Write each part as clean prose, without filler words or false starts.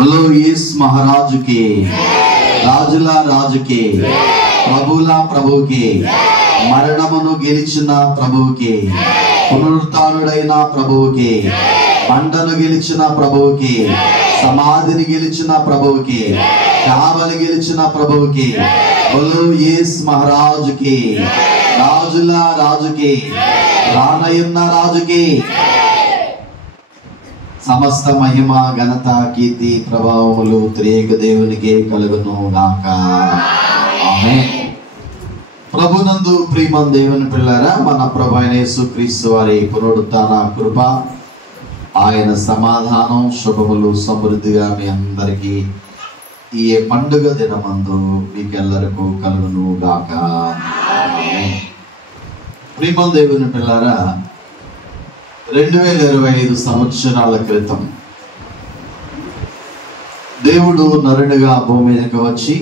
बोलो यीशु महाराज के, రాజుల రాజుకే, ప్రభుల ప్రభుకే, మరణమును గెలిచిన ప్రభుకే, పునరుత్థానుడైన ప్రభుకే, బండను గెలిచిన ప్రభుకే, సమాధిని గెలిచిన ప్రభుకే, కావలి గెలిచిన ప్రభుకే, బోలో యేసు మహారాజుకే, రాజుల రాజుకే, రానయున్న రాజుకే సమస్త మహిమ ఘనత కీర్తి ప్రభావములు త్రియేక దేవునికే కలుగును గాక. ఆమేన్. ప్రభునందు ప్రియమైన దేవుని పిల్లారా, మన ప్రభు అయిన యేసుక్రీస్తు వారి పునరుత్థాన కృప, ఆయన సమాధానం, శుభములు సమృద్ధిగా మీ అందరికీ ఈ పండుగ దినమందు మీకెల్లరికూ కలుగును గాక. ఆమేన్. ప్రియమైన దేవుని పిల్లారా, 2025 సంవత్సరాల క్రితం దేవుడు నరునిగా భూమి మీదకి వచ్చి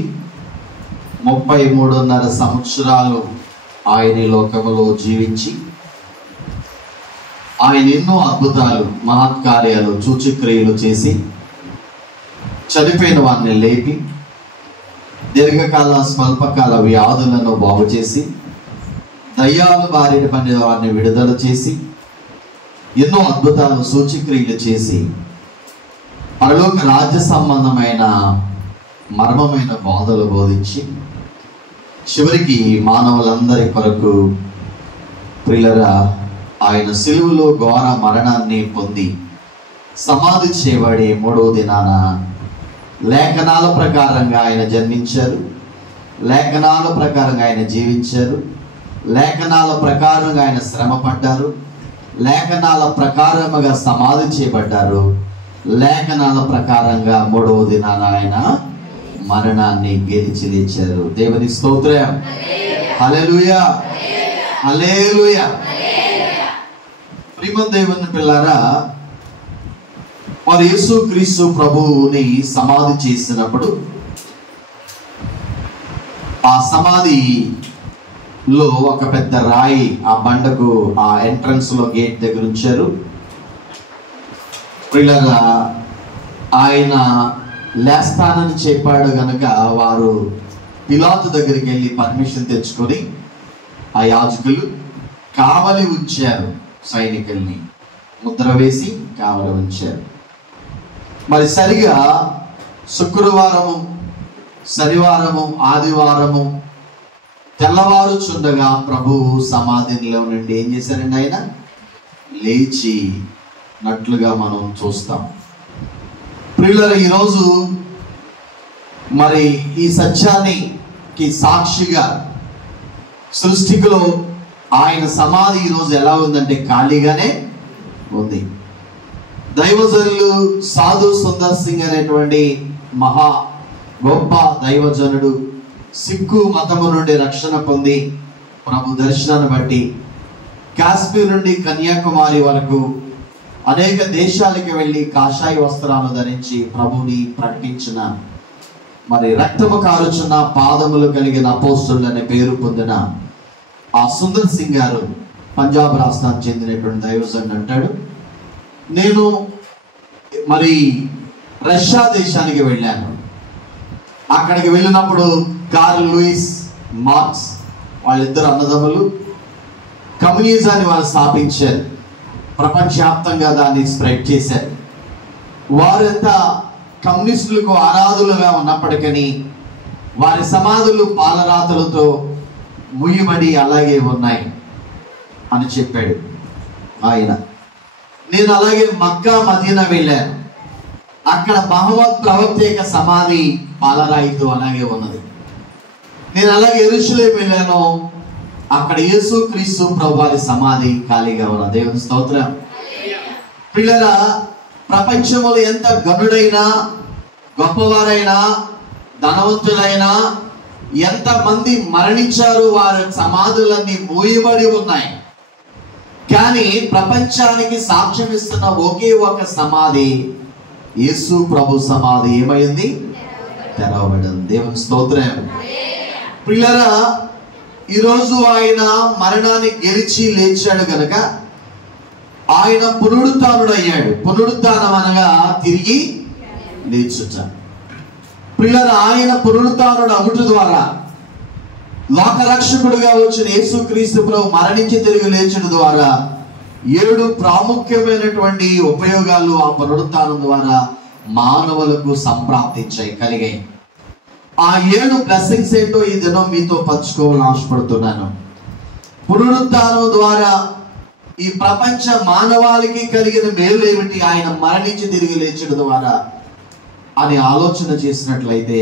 33.5 సంవత్సరాలు ఆయన లోకములో జీవించి ఆయన ఎన్నో అద్భుతాలు, మహత్కార్యాలు, సూచక్రియలు చేసి చనిపోయిన వారిని లేపి దీర్ఘకాల స్వల్పకాల వ్యాధులను బాగు చేసి దయ్యాల బారిన పడిన వారిని విడుదల చేసి ఎన్నో అద్భుతాలు, సూచక్రియలు చేసి పరలోక రాజ్య సంబంధమైన మర్మమైన బోధలు బోధించి చివరికి మానవులందరి కొరకు ప్రియులరా ఆయన సిలువలో ఘోర మరణాన్ని పొంది సమాధి చేయబడి 3వ దినాన లేఖనాల ప్రకారంగా ఆయన జన్మించారు, లేఖనాల ప్రకారంగా ఆయన జీవించారు, లేఖనాల ప్రకారంగా ఆయన శ్రమ పడ్డారు, లేఖనాల ప్రకారముగా సమాధి చేయబడ్డారు, లేఖనాల ప్రకారంగా 3వ దినాన ఆయన మరణాన్ని గెలిచి లేచారు. దేవుని స్తోత్రం. హల్లెలూయా, హల్లెలూయా. ప్రియమైన దేవుని పిల్లారా, మరి యేసుక్రీస్తు ప్రభువుని సమాధి చేసినప్పుడు ఆ సమాధిలో ఒక పెద్ద రాయి ఆ బండకు ఆ ఎంట్రన్స్ లో గేట్ దగ్గర ఉంచారు. పిల్లగా ఆయన లేస్తానని చెప్పాడు గనక వారు పిలాతు దగ్గరికి వెళ్ళి పర్మిషన్ తెచ్చుకొని ఆ యాజకులు కావలి ఉంచారు, సైనికుల్ని ముద్ర వేసి కావలి ఉంచారు. మరి సరిగా శుక్రవారము, శనివారము, ఆదివారము తెల్లవారుచుండగా ప్రభువు సమాధిలో నుండి ఏం చేశారండి, ఆయన లేచినట్లుగా మనం చూస్తాం. ప్రియులారా, ఈరోజు మరి ఈ సత్యానికి సాక్షిగా సృష్టిలో ఆయన సమాధి ఈరోజు ఎలా ఉందంటే ఖాళీగానే ఉంది. దైవజనులు సాధు సుందర్ సింగ్ అనేటువంటి మహా గొప్ప దైవజనుడు సిక్కు మతము నుండి రక్షణ పొంది ప్రభు దర్శనాన్ని బట్టి కాశ్మీర్ నుండి కన్యాకుమారి వరకు అనేక దేశాలకు వెళ్ళి కాషాయ వస్త్రాలు ధరించి ప్రభుని ప్రకటించిన, మరి రక్తము కారుచున్న పాదములు కలిగిన అపోస్తలుడు అనే పేరు పొందిన ఆ సుందర్ సింగ్ గారు పంజాబ్ రాష్ట్రానికి చెందినటువంటి దైవజనుడు అంటాడు, నేను మరి రష్యా దేశానికి వెళ్ళాను. అక్కడికి వెళ్ళినప్పుడు కార్ల్ లూయిస్ మార్క్స్ వాళ్ళిద్దరు అన్నదమ్ములు కమ్యూనిజాన్ని వాళ్ళు స్థాపించారు, ప్రపంచవ్యాప్తంగా దాన్ని స్ప్రెడ్ చేశారు. వారంతా కమ్యూనిస్టులకు ఆరాధులుగా ఉన్నప్పటికీ వారి సమాధులు పాలరాతలతో ముయ్యబడి అలాగే ఉన్నాయి అని చెప్పాడు ఆయన. నేను అలాగే మక్కా, మదీనా వెళ్ళాను. అక్కడ మహమ్మద్ ప్రవక్త యొక్క సమాధి పాలరాయితో అలాగే ఉన్నది. నేను అలాగే యెరూషలేము వెళ్ళాను. అక్కడ యేసుక్రీస్తు ప్రభు వారి సమాధి ఖాళీగా ఉన్నది. దేవుని స్తోత్రం. పిల్లరా, ప్రపంచంలో ఎంత గనుడైనా, గొప్పవారైనా, ధనవంతులైనా, ఎంతమంది మరణించారు, వారి సమాధులన్నీ మూయబడి ఉన్నాయి. కానీ ప్రపంచానికి సాక్ష్యం ఇస్తున్న ఒకే ఒక సమాధి, యేసు ప్రభు సమాధి ఏమైంది? తెరవబడింది. దేవుని స్తోత్రం. పిల్లరా, ఈరోజు ఆయన మరణాన్ని గెలిచి లేచాడు గనక ఆయన పునరుత్థానుడయ్యాడు. పునరుత్థానం అనగా తిరిగి లేచుట. పిల్లలు, ఆయన పునరుత్థానుడు అగుట ద్వారా, లోకరక్షకుడుగా వచ్చిన యేసుక్రీస్తు ప్రభు మరణించి తిరిగి లేచుట ద్వారా 7 ప్రాముఖ్యమైనటువంటి ఉపయోగాలు ఆ పునరుత్థానం ద్వారా మానవులకు సంప్రాప్తించాయి, కలిగాయి. ఆ 7 బ్లెస్సింగ్స్ ఏంటో ఈ దినం మీతో పంచుకోవాలని ఆశపడుతున్నాను. పునరుత్థానం ద్వారా ఈ ప్రపంచ మానవాళికి కలిగిన మేలు ఏమిటి, ఆయన మరణించి తిరిగి లేచడం ద్వారా అని ఆలోచన చేసినట్లయితే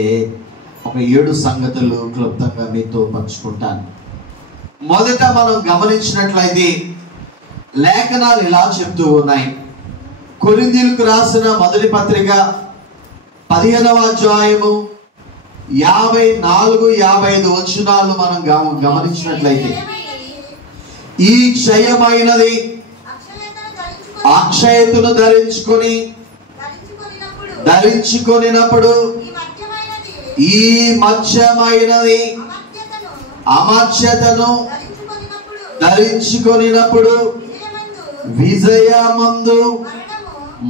ఒక 7 సంగతులు క్లుప్తంగా మీతో పంచుకుంటాను. మొదట మనం గమనించినట్లయితే లేఖనాలు ఇలా చెప్తూ ఉన్నాయి. కొరింథీయులకు రాసిన మొదటి పత్రిక 15వ అధ్యాయము 54-55 వచనాలు మనం గమనించినట్లయితే, ఈ క్షయమైనది అక్షయతను ధరించుకొనినప్పుడు ఈ మత్స్యమైనది అమర్త్యతను ధరించుకొనినప్పుడు విజయమందు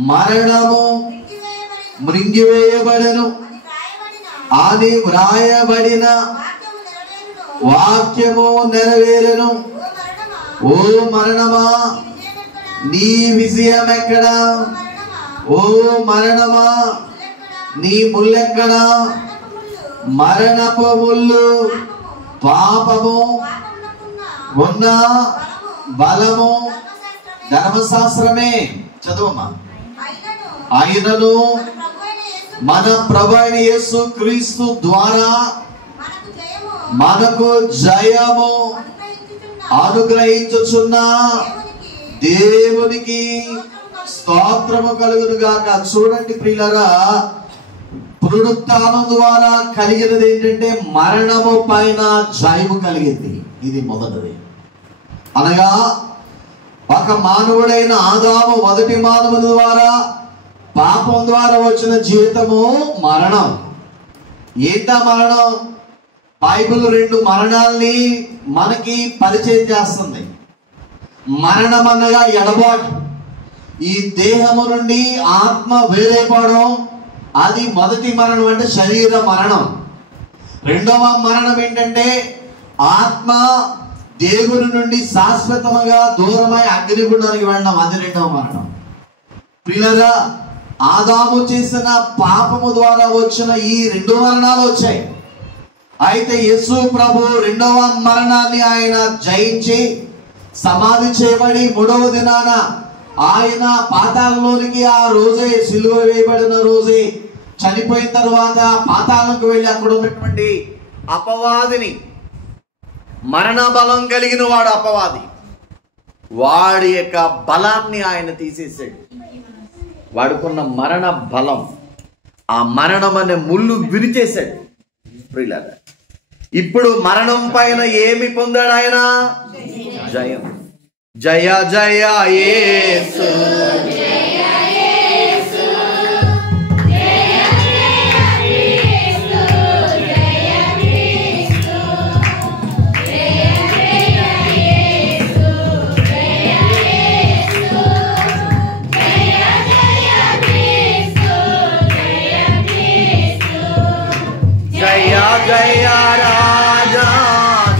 మరణము మృంగివేయబడెను అని వ్రాయబడిన వాక్యము నెరవేరెను. ఓ మరణమా, నీ విజయం ఎక్కడా? ఓ మరణమా, నీ ముల్లెక్కడా? మరణపు ముళ్ళు పాపము ఉన్న బలము ధర్మశాస్త్రమే. చదువమ్మా. ఆయనను మన ప్రభు అయిన యేసు క్రీస్తు ద్వారా మనకు జయము అనుగ్రహించుచున్న దేవునికి స్తోత్రము కలుగును గాక. చూడండి ప్రియులారా, పునరుత్థానం ద్వారా కలిగినది ఏంటంటే మరణము పైన జయము కలిగింది. ఇది మొదటిది. అనగా ఒక మానవుడైన ఆదాము మొదటి మానవుని ద్వారా పాపం ద్వారా వచ్చిన జీవితము మరణం. ఏంటా మరణం? బైబిల్ 2 మరణాల్ని మనకి పరిచయం చేస్తుంది. మరణం అనగా ఎడబాటు, ఈ దేహము నుండి ఆత్మ వేరైపోవడం, అది మొదటి మరణం, అంటే శరీర మరణం. రెండవ మరణం ఏంటంటే ఆత్మ దేవుని నుండి శాశ్వతముగా దూరమై అగ్నిగుండానికి వెళ్ళడం, అది రెండవ మరణం. ప్రియులారా, ఆదాము చేసిన పాపము ద్వారా వచ్చిన ఈ 2 మరణాలు వచ్చాయి. అయితే యేసు ప్రభు రెండవ మరణాన్ని ఆయన జయించి సమాధి చేయబడి 3వ దినాన ఆయన పాతాళంలోనికి, ఆ రోజే సిలువ వేయబడిన రోజే చనిపోయిన తర్వాత పాతాళంకు వెళ్ళి అక్కడ ఉన్నటువంటి అపవాదిని, మరణ బలం కలిగిన వాడు అపవాది, వాడి యొక్క బలాన్ని ఆయన తీసేసాడు. వాడుకున్న మరణ బలం, ఆ మరణం అనే ముళ్ళు విరిచేశాడు. ప్రియులారా, ఇప్పుడు మరణం పైన ఏమి పొందాడు ఆయన? జయం. జయ జయ యేసు, జయ రాజా,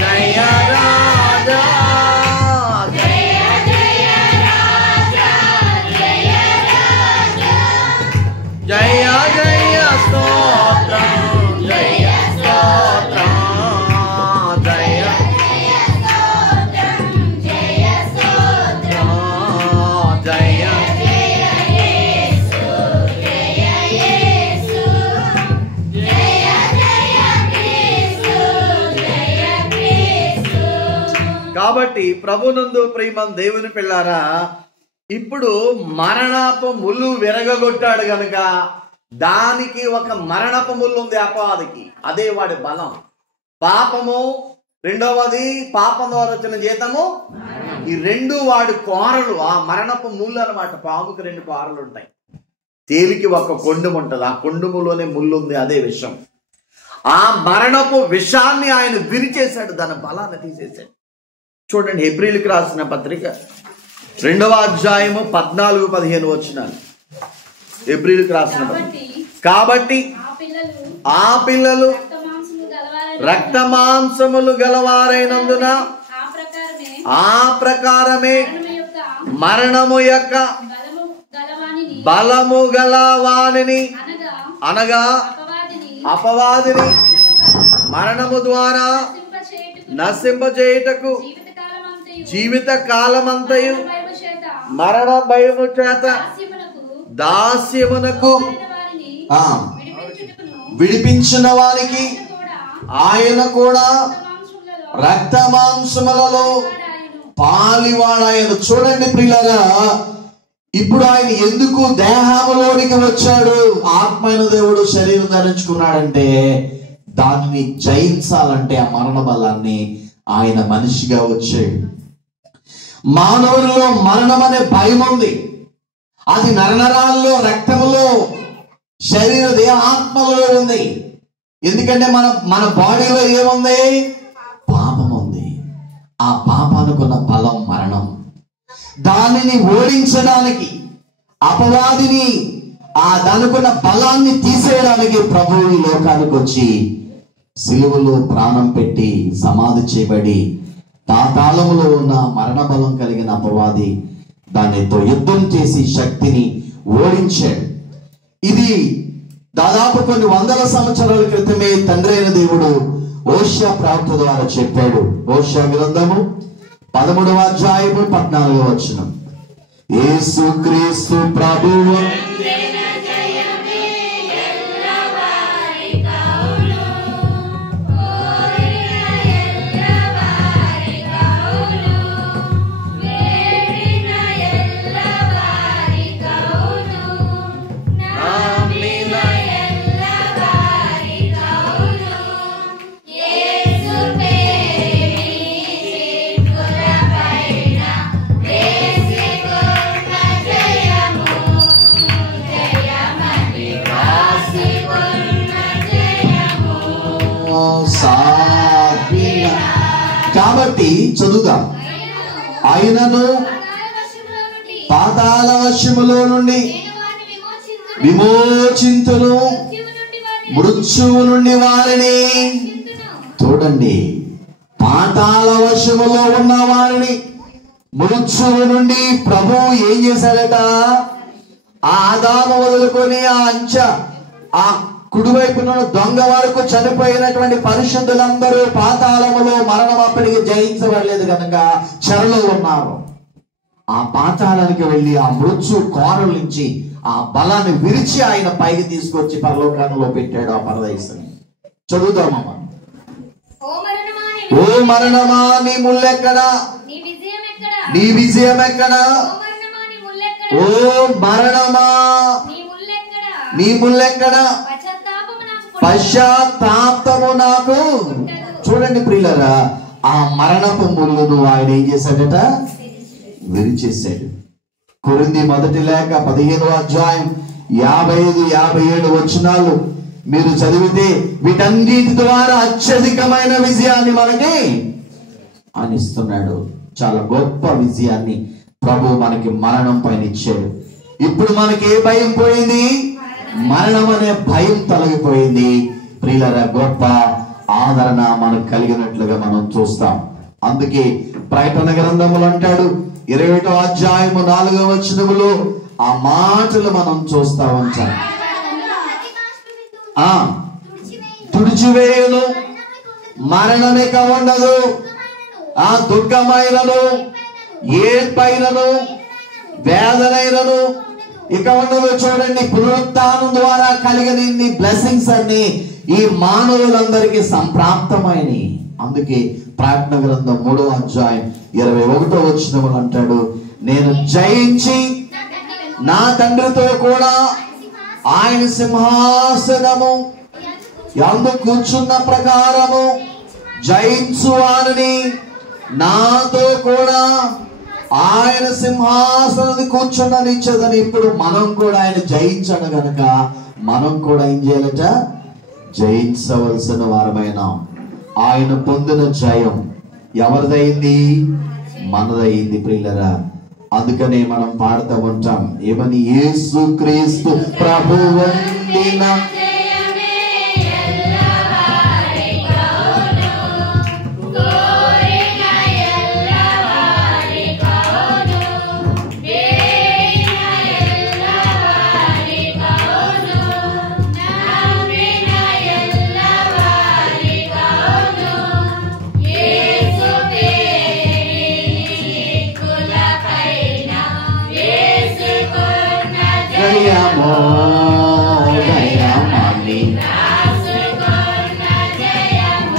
జయ రాజా, జయ జయ రాజా, జయ రాజా, జయ జయ స్తోత్రం, జయ స్తోత్రం, జయ జయ స్తోత్రం, జయ స్తోత్రం, జయ జయ యేసు, జయ యేసు, జయ కాబట్టి ప్రభునందు ప్రియమైన దేవుని పిల్లారా, ఇప్పుడు మరణపు ముళ్ళు విరగొట్టాడు గనుక దానికి ఒక మరణపు ముళ్ళు ఉంది అపవాదికి. అదే వాడి బలం. పాపము రెండవది, పాపం ద్వారా వచ్చిన జీతము. ఈ 2 వాడి కోరలు, ఆ మరణపు ముళ్ళు అన్నమాట. పాముకి 2 కోరలు ఉంటాయి, తేలికి ఒక కొండెము ఉంటుంది, ఆ కొండెములోనే ముళ్ళు ఉంది, అదే విషం. ఆ మరణపు విషాన్ని ఆయన విరిచేశాడు, దాని బలాన్ని తీసేశాడు. చూడండి, హెబ్రీయులకు రాసిన పత్రిక 2వ అధ్యాయము 14-15 వచనాలు. హెబ్రీయులకు రాసిన కాబట్టి ఆ పిల్లలు రక్త మాంసములు గలవారైనందున ఆ ప్రకారమే మరణము యొక్క బలము గల వానిని అనగా అపవాదిని మరణము ద్వారా నశింపజేయుటకు జీవిత కాలమంతయు మరణ భయము చేత దాస్యమునకు విడిపించిన వారికి ఆయన కూడా రక్త మాంసములలో పాలివాడాయన. చూడండి ప్రియులారా, ఇప్పుడు ఆయన ఎందుకు దేహంలోనికి వచ్చాడు? ఆత్మైన దేవుడు శరీరం ధరించుకున్నాడంటే దానిని జయించాలంటే ఆ మరణ బలాన్ని ఆయన మనిషిగా వచ్చాడు. మానవుల్లో మరణం అనే భయం ఉంది. అది నరనరాల్లో, రక్తంలో, శరీర దేహాత్మలో ఉంది. ఎందుకంటే మన బాడీలో ఏముంది? పాపం ఉంది. ఆ పాపానుకున్న బలం మరణం. దానిని ఓడించడానికి, అపవాదిని దానికున్న బలాన్ని తీసేయడానికి ప్రభువు ఈ లోకానికి వచ్చి సిలువలో ప్రాణం పెట్టి సమాధి చేయబడి పాతాళములో ఉన్న మరణ బలం కలిగిన అపవాది దానితో యుద్ధం చేసి శక్తిని ఓడించాడు. ఇది దాదాపు కొన్ని వందల సంవత్సరాల క్రితమే తండ్రి అయిన దేవుడు ఓషియా ప్రవక్త ద్వారా చెప్పాడు. ఓషియా గ్రంథము 13వ అధ్యాయము 14వ వచనం. యేసుక్రీస్తు ప్రభువు కాబట్టి చదువుదాం. ఆయనను పాతాళ వశములో నుండి విమోచింతును, మృత్యువు నుండి వారిని. చూడండి, పాతాళ వశములో ఉన్న వారిని, మృత్యువు నుండి ప్రభువు ఏం చేశాడట? ఆదాము మొదలుకొని ఆ కుడివైపున దొంగ వరకు చనిపోయినటువంటి పరిశుద్ధులందరూ పాతాళములో మరణం అప్పటికి జయించబడలేదు కనుక చెరలో ఉన్నారు. ఆ పాతాళానికి వెళ్ళి ఆ మృత్యు కోరల నుంచి ఆ బలాన్ని విరిచి ఆయన పైకి తీసుకొచ్చి పరలోకంలో పెట్టాడు ఆ పరదేశాన్ని. చదువుతామమ్మా. ఓ మరణమా నీ ముల్లెక్కడా, నీ విజయం ఎక్కడా? ఓ మరణమా నీ ముల్లెక్కడా, పశ్చాత్తాపము నాకు. చూడండి ప్రియులారా, ఆ మరణపు ముళ్ళును ఆయన ఏం చేశాడట? విరిచేశాడు. కొరింథీ మొదటి లేఖ 15వ అధ్యాయం 55-57 వచనాలు మీరు చదివితే వీటన్నిటి ద్వారా అత్యధికమైన విజయాన్ని మనకి అనిస్తున్నాడు. చాలా గొప్ప విజయాన్ని ప్రభు మనకి మరణం పైన ఇచ్చాడు. ఇప్పుడు మనకి ఏ భయం పోయింది? మరణం అనే భయం తొలగిపోయింది. ప్రియులారా, గొప్ప ఆదరణ మనకు కలిగినట్లుగా మనం చూస్తాం. అందుకే ప్రకటన గ్రంథములు అంటాడు 21వ అధ్యాయము 4వ వచనములో ఆ మాటలు మనం చూస్తా ఉంటాం. తుడిచివేయును, మరణమిక ఉండదు, ఆ దుఃఖమైనను, ఏడ్పైనను, వేదనైనను ఇక ఉండదు. చూడండి, పునరుత్థానం ద్వారా కలిగిన ఇన్ని బ్లెస్సింగ్స్ అన్ని ఈ మానవులందరికీ సంప్రాప్తమైనవి. అందుకే ప్రకటన గ్రంథం 3వ అధ్యాయం 21వ వచనములు అంటాడు, నేను జయించి నా తండ్రితో కూడా ఆయన సింహాసనము యందు కూర్చున్న ప్రకారము జయించువారిని నాతో కూడా ఆయన సింహాసనం కూర్చున్ననిచ్చదని. ఇప్పుడు మనం కూడా ఆయన జయించాడు గనక మనం కూడా ఏం చేయాలట? జయించవలసిన వారమైన. ఆయన పొందిన జయం ఎవరిదైంది? మనదైంది ప్రియులరా. అందుకనే మనం పాడుతూ ఉంటాం ఏమని? యేసుక్రీస్తు ప్రభువు పొందిన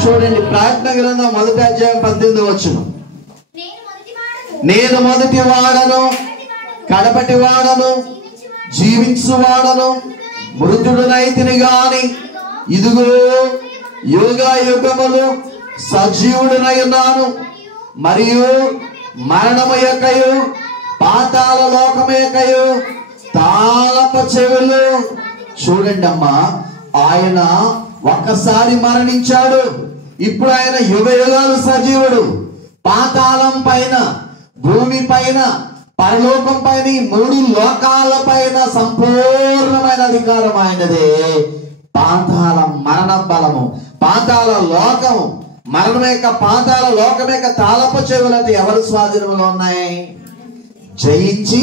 చూడండి, ప్రకటన గ్రంథం 1వ అధ్యాయం 18వ వచనం. నేను మొదటి వాడను, కడపటి వాడను, జీవించువాడను, మృతుడునైతిని గాని ఇదిగో యుగ యుగములు సజీవుడునై ఉన్నాను, మరియు మరణము యొక్కయు పాతాళ లోకము యొక్కయు తాళపు చెవులు. చూడండి అమ్మా, ఆయన ఒక్కసారి మరణించాడు, ఇప్పుడు ఆయన యుగ యుగాలు సజీవుడు. పాతాళం పైన, భూమి పైన, పరలోకం పైన, ఈ 3 లోకాల పైన సంపూర్ణమైన అధికారం ఆయనదే. పాతాళ మరణ బలము, పాతాళ లోకము, మరణం యొక్క పాతాళ లోకం యొక్క తాళపు చెవులంటే ఎవరి స్వాధీనంలో ఉన్నాయి? జయించి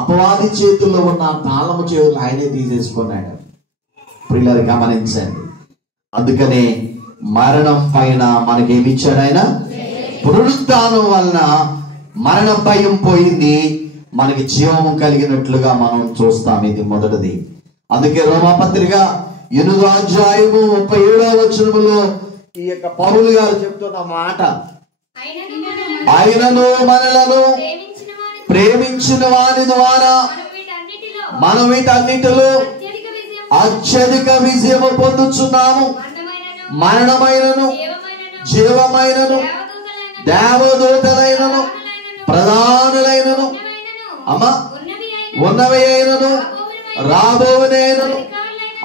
అపవాది చేతుల్లో ఉన్న తాళము చెవులు ఆయనే తీసేసుకున్నాడు. పిల్లలు గమనించండి. అందుకనే మరణం పైన మనకేమిచ్చాడు ఆయన? పునరుత్థానం వలన మరణ భయం పోయింది, మనకి జీవము కలిగినట్లుగా మనం చూస్తాం. ఇది మొదటిది. అందుకే రోమాపత్రిక 8వ అధ్యాయము 37వ వచనములో ఈ యొక్క పౌలు గారు చెప్తున్న మాట, ఆయనను మనలను ప్రేమించిన వారి ద్వారా మనం వీటన్నిటిలో అత్యధిక విజయము పొందుచున్నాము. మరణమైనను, జీవమైనను, దేవదూతలైనను, ప్రధానులైనను, ఉన్నవి అయినను, రాబోవునైనను,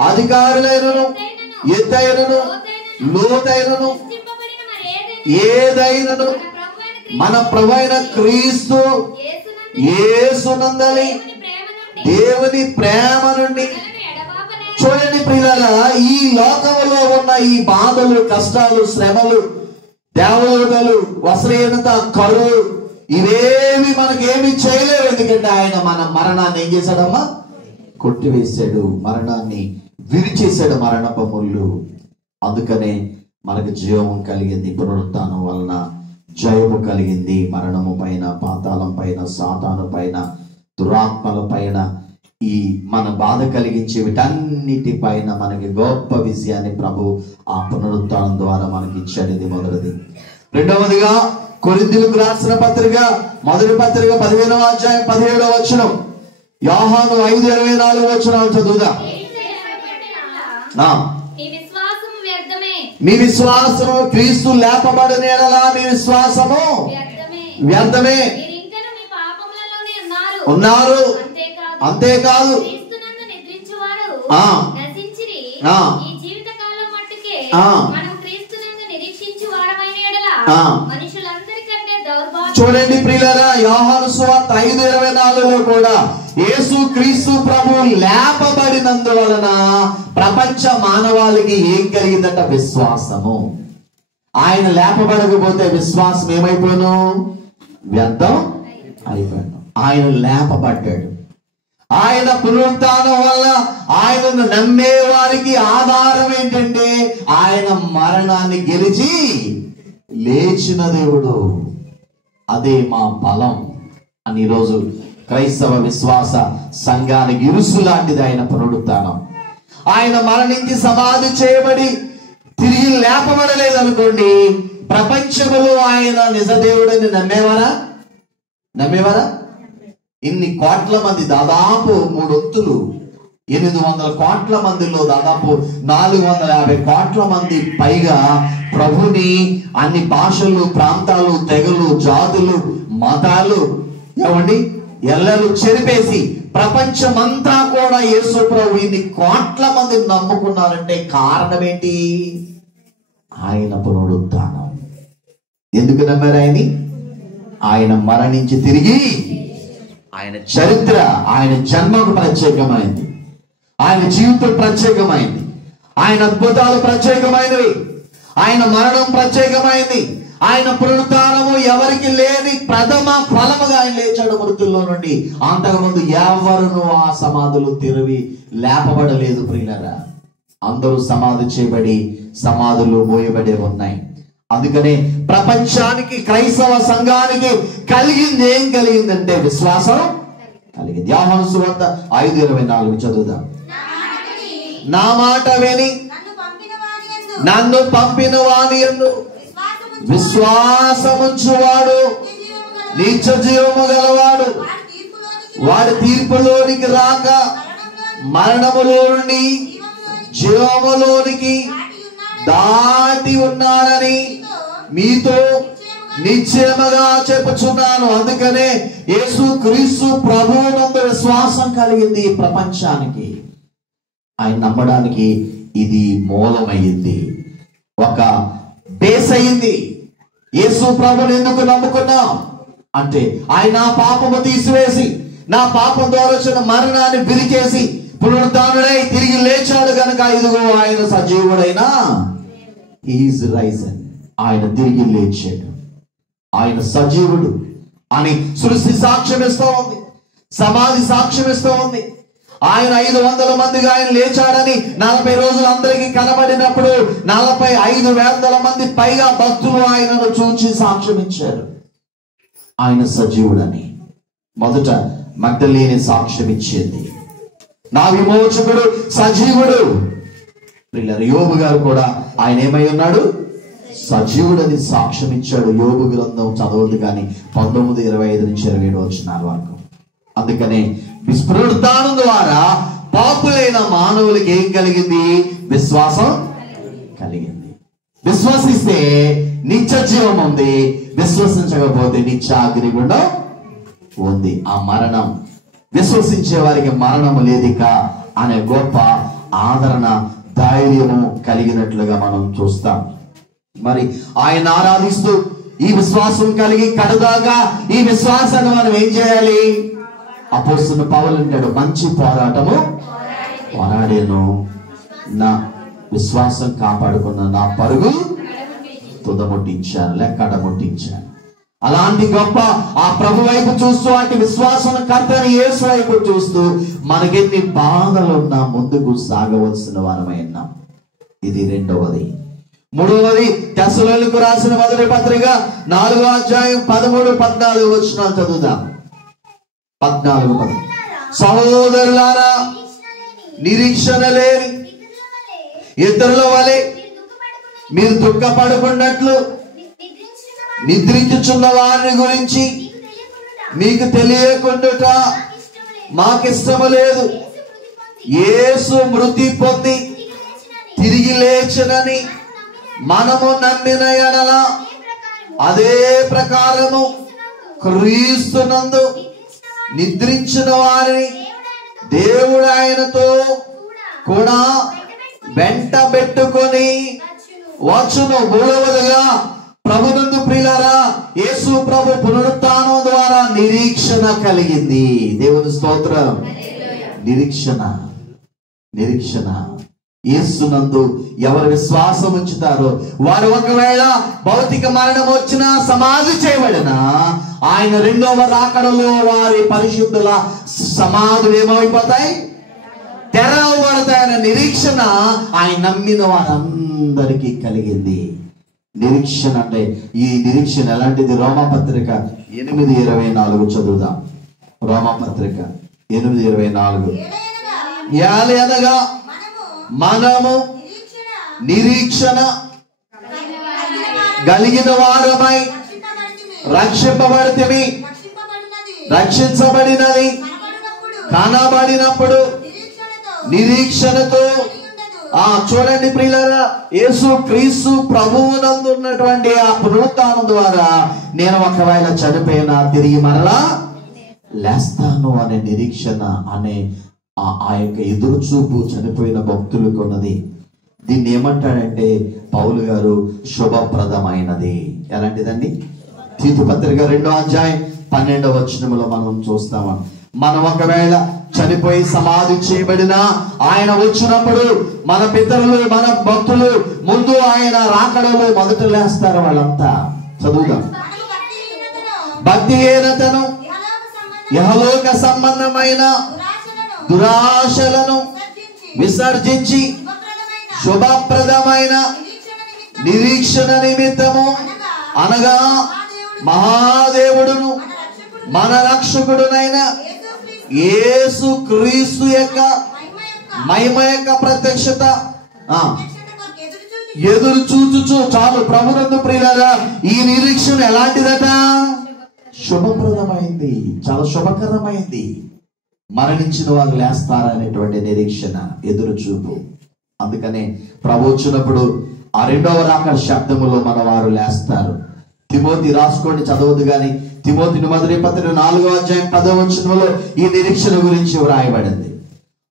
అధికారులైనను, ఎత్తైనను, లోతైనను, ఏదైనను మన ప్రభువైన క్రీస్తు యేసునందలి దేవుని ప్రేమ నుండి. చూడండి ప్రియులారా, ఈ లోకములో ఉన్న ఈ బాధలు, కష్టాలు, శ్రమలు, దేవదూతలు, వస్త్రహీనత, కరువు, ఇవేమి మనకేమి చేయలేవు. ఎందుకంటే ఆయన మన మరణాన్ని ఏం చేశాడమ్మా? కొట్టివేశాడు, మరణాన్ని విరిచేశాడు, మరణపు ముళ్ళు. అందుకనే మనకు జీవము కలిగింది. పునరుత్థానం వలన జయము కలిగింది. మరణము పైన, పాతాళం పైన, సాతాను పైన, దురాత్మల పైన, ఈ మన బాధ కలిగించే వీటన్నిటి పైన మనకి గొప్ప విజయాన్ని ప్రభు ఆ పునరుత్థానం ద్వారా మనకి ఇచ్చాడు. ఇది మొదటిది. రెండవదిగా కొరింథీయులకు రాసిన పత్రిక, మొదటి పత్రిక 15వ అధ్యాయం 17వ వచనం, యోహాను 5:24 వచనాలు చదువుదా. మీ విశ్వాసము క్రీస్తు లేపబడిన యెడల మీ విశ్వాసము వ్యర్థమే. ఉన్నారు, అంతేకాదు చూడండి ప్రియులారా, యోహాను సువార్త 5:24లో కూడా యేసు క్రీస్తు ప్రభు లేపబడినందువలన ప్రపంచ మానవాళికి ఏం కలిగిందట? విశ్వాసము. ఆయన లేపబడకపోతే విశ్వాసం ఏమైపోయాను? వ్యర్థం అయిపోయాను. ఆయన లేపబడ్డాడు. ఆయన పునరుత్థానం వల్ల ఆయనను నమ్మే వారికి ఆధారం ఏంటంటే ఆయన మరణాన్ని గెలిచి లేచిన దేవుడు. అదే మా బలం అని ఈరోజు క్రైస్తవ విశ్వాస సంఘానికి ఇరుసు లాంటిది ఆయన పునరుత్థానం. ఆయన మరణించి సమాధి చేయబడి తిరిగి లేపబడలేదనుకోండి, ప్రపంచములో ఆయన నిజదేవుడని నమ్మేవారా? ఇన్ని కోట్ల మంది, దాదాపు 3 వంతులు, 800 కోట్ల మందిలో దాదాపు 450 కోట్ల మంది పైగా ప్రభుని అన్ని భాషలు, ప్రాంతాలు, తెగలు, జాతులు, మతాలు ఏమండి ఎల్లలు చెరిపేసి ప్రపంచమంతా కూడా యేసు ప్రభు ఇన్ని కోట్ల మంది నమ్ముకున్నారంటే కారణం ఏంటి? ఆయన పునరుత్థానం. ఎందుకు నమ్మారు ఆయన్ని? ఆయన మరణించి తిరిగి ఆయన చరిత్ర, ఆయన జన్మకు ప్రత్యేకమైంది. ఆయన జీవితం ప్రత్యేకమైంది, ఆయన అద్భుతాలు ప్రత్యేకమైనవి, ఆయన మరణం ప్రత్యేకమైంది, ఆయన పునరుత్థానము ఎవరికి లేని ప్రథమ ఫలముగా ఆయన లేచాడు మృతుల్లో నుండి. అంతకుముందు ఎవరును ఆ సమాధులు తెరివి లేపబడలేదు ప్రియులారా. అందరూ సమాధి చేయబడి సమాధులు మోయబడి ఉన్నాయి. అందుకనే ప్రపంచానికి, క్రైస్తవ సంఘానికి కలిగింది ఏం కలిగిందంటే విశ్వాసం కలిగింది. యోహాను సువార్త 5:24 చదువుదాం. నా మాట విని నన్ను పంపిన వాని యందు విశ్వాసముంచువాడు నిత్య జీవము గలవాడు, వాడు తీర్పులోనికి రాక మరణములో నుండి జీవములోనికి దాటి ఉన్నాడని మీతో నిశ్చయముగా చెప్పుచున్నాను. అందుకనే యేసు క్రీస్తు ప్రభువునందు విశ్వాసం కలిగింది ఈ ప్రపంచానికి. ఆయన నమ్మడానికి ఇది మూలమైంది, ఒక బేస్ అయింది. యేసు ప్రభుని ఎందుకు నమ్ముకున్నాం అంటే ఆయన నా పాపము తీసివేసి నా పాపం ద్వారా వచ్చిన మరణాన్ని విరిచేసి పునరుత్థానుడై తిరిగి లేచాడు కనుక ఇదిగో ఆయన సజీవుడైనా ఈజ్ రైజన్, ఆయన తిరిగి లేచాడు, ఆయన సజీవుడు అని సృష్టి సాక్ష్యం ఇస్తూ ఉంది, సమాధి సాక్ష్యం ఇస్తూ ఉంది. ఆయన 500 మందిగా ఆయన లేచాడని 40 రోజులు అందరికీ కనబడినప్పుడు 45,000 మంది పైగా భక్తులు ఆయనను చూచి సాక్ష్యం ఇచ్చారు ఆయన సజీవుడని. మొదట మగ్దలేని సాక్ష్యం ఇచ్చింది, నా విమోచకుడు సజీవుడు. యోబు గారు కూడా ఆయన ఏమై ఉన్నాడు, సజీవుడని సాక్ష్యం ఇచ్చాడు. యోబు గ్రంథం చదవదు కానీ 19:25 నుంచి 27 వచనాల వరకు. అందుకనే పునరుత్థానం ద్వారా పాపులైన మానవులకి ఏం కలిగింది, విశ్వాసం కలిగింది. విశ్వసిస్తే నిత్య జీవం ఉంది, విశ్వసించకపోతే నిత్య అగ్నిగుండం ఉంది. ఆ మరణం, విశ్వసించే వారికి మరణము లేదిక అనే గొప్ప ఆదరణ, ధైర్యము కలిగినట్లుగా మనం చూస్తాం. మరి ఆయన ఆరాధిస్తూ ఈ విశ్వాసం కలిగి కడదాగా ఈ విశ్వాసాన్ని మనం ఏం చేయాలి? అపోస్తలుడు పౌలు అంటాడు, మంచి పోరాటము పోరాడాను, నా విశ్వాసం కాపాడుకున్న నా పరుగు తుదముట్టించాను, కడముట్టించాను. అలాంటి గొప్ప ఆ ప్రభు వైపు చూస్తూ, అటు విశ్వాసం కర్తని యేసు వైపు చూస్తూ మనకెన్ని బాధలున్నా ముందుకు సాగవలసిన వారమై ఉన్నాం. ఇది రెండవది. మూడవది, తెస్సలోనికీయులకు రాసిన మొదటి పత్రిక 4వ అధ్యాయం 13-14 వచనాలు చదువుదాం. 14-15. సహోదరులారా, నిరీక్షణ లేని ఇతరుల వలె మీరు దుఃఖపడకున్నట్లు నిద్రించుచున్న వారిని గురించి మీకు తెలియకుండా మాకిష్టము లేదు. యేసు మృతి పొంది తిరిగి లేచనని మనము నమ్మిన ఎడల అదే ప్రకారము క్రీస్తునందు నిద్రించిన వారిని దేవుడు ఆయనతో కూడా వెంట పెట్టుకొని వచ్చును. మూడవదిగా, ప్రభునందు ప్రియులారా, యేసు ప్రభు పునరుత్థానం ద్వారా నిరీక్షణ కలిగింది. దేవుని స్తోత్రం. నిరీక్షణ, నిరీక్షణ. యేసునందు ఎవరు విశ్వాసం ఉంచుతారో వారు ఒకవేళ భౌతిక మరణం వచ్చినా, సమాధి చేయబడినా, ఆయన రెండవ రాకడలో వారి పరిశుద్ధుల సమాధులు ఏమైపోతాయి, తెరవబడతాయన్న నిరీక్షణ ఆయన నమ్మిన వారందరికీ కలిగింది. నిరీక్షణ అంటే ఈ నిరీక్షణ ఎలాంటిది? రోమాపత్రిక 8:24 చదువుదాం. రోమాపత్రిక 8:24. ఏలయనగా మనము నిరీక్షణ కలిగిన వారమై రక్షించబడినది కనబడినప్పుడు నిరీక్షణతో. చూడండి ప్రియులారా, యేసు క్రీస్తు ప్రభువునందు ఉన్నటువంటి ఆ పునరుత్థానం ద్వారా నేను ఒకవేళ చనిపోయినా తిరిగి మరలా లేస్తాను అనే నిరీక్షణ, అనే ఆ యొక్క ఎదురు చూపు చనిపోయిన భక్తులకు ఉన్నది. దీన్ని ఏమంటాడంటే పౌలు గారు, శుభప్రదమైనది. ఎలాంటిదండి? తీతు పత్రిక 2వ అధ్యాయం 12వ వచనంలో మనం చూస్తాము. మనం ఒకవేళ చనిపోయి సమాధి చేయబడిన ఆయన వచ్చినప్పుడు మన పితరులు, మన భక్తులు ముందు ఆయన రాకడలో మొదట లేస్తారు. వాళ్ళంతా చదువుదాం. భక్తిహీనతను, యహలోక సంబంధమైన దురాశలను విసర్జించి శుభప్రదమైన నిరీక్షణ నిమిత్తము అనగా మహాదేవుడును మన రక్షకుడునైన యేసు క్రీస్తు యొక్క మహిమ యొక్క ప్రత్యక్షత ఎదురు చూచుచు. చాలు ప్రభునందు ప్రియులారా, ఈ నిరీక్షణ ఎలాంటిదట? శుభప్రదమైంది, చాలా శుభకరమైంది. మరణించిన వారు లేస్తారనేటువంటి నిరీక్షణ, ఎదురు చూపు. అందుకనే ప్రభు వచ్చినప్పుడు ఆ రెండవ రాకడ శబ్దములో మన వారు లేస్తారు. తిమోతి రాసుకోండి, చదవద్దు గాని తిమోతిని మొదటి పత్రిక 4వ అధ్యాయం 10వ వచనంలో ఈ నిరీక్షణ గురించి వ్రాయబడింది.